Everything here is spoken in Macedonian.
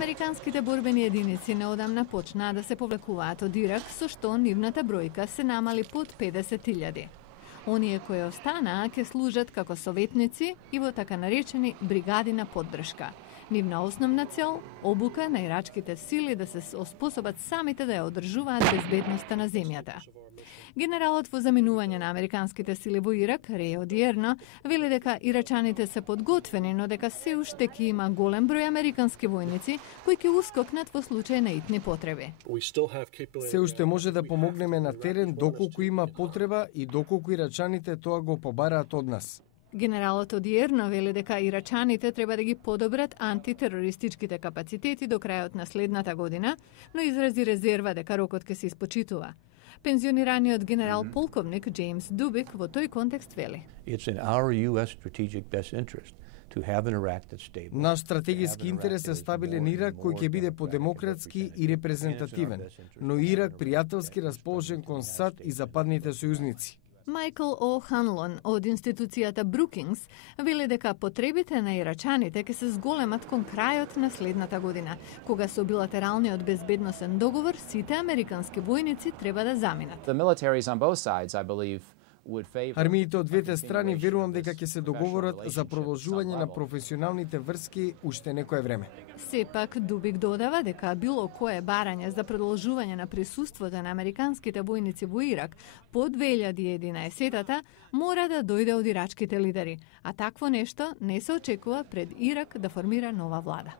Американските борбени единици неодамна почнаа да се повлекуваат од Ирак, со што нивната бројка се намали под 50.000. Оние кои останаа ќе служат како советници и во така наречени бригади на поддршка. Нивна основна цел – обука на ирачките сили да се оспособат самите да ја одржуваат безбедноста на земјата. Генералот во заминување на американските сили во Ирак, Рей Одиерно, вели дека ирачаните се подготвени, но дека се уште ќе има голем број американски војници кои ќе ускокнат во случај на итни потреби. Се уште може да помогнеме на терен доколку има потреба и доколку ирачаните тоа го побараат од нас. Генералот Одиерно вели дека ирачаните треба да ги подобрат антитерористичките капацитети до крајот на следната година, но изрази резерва дека рокот ќе се испочитува. Пензионираниот генерал полковник Джеймс Дубик во тој контекст вели: Наш стратегиски интерес е стабилен Ирак кој ќе биде подемократски и репрезентативен, но Ирак пријателски расположен кон САД и западните сојузници. Майкл О. Ханлон од институцијата Брукингс вели дека потребите на ирачаните ќе се зголемат кон крајот на следната година, кога со билатералниот безбедносен договор сите американски војници треба да заминат. Армиите од двете страни верувам дека ќе се договорат за продолжување на професионалните врски уште некое време. Сепак Дубик додава дека било кое барање за продолжување на присуството на американските војници во Ирак по 2011-та мора да дојде од ирачките лидери, а такво нешто не се очекува пред Ирак да формира нова влада.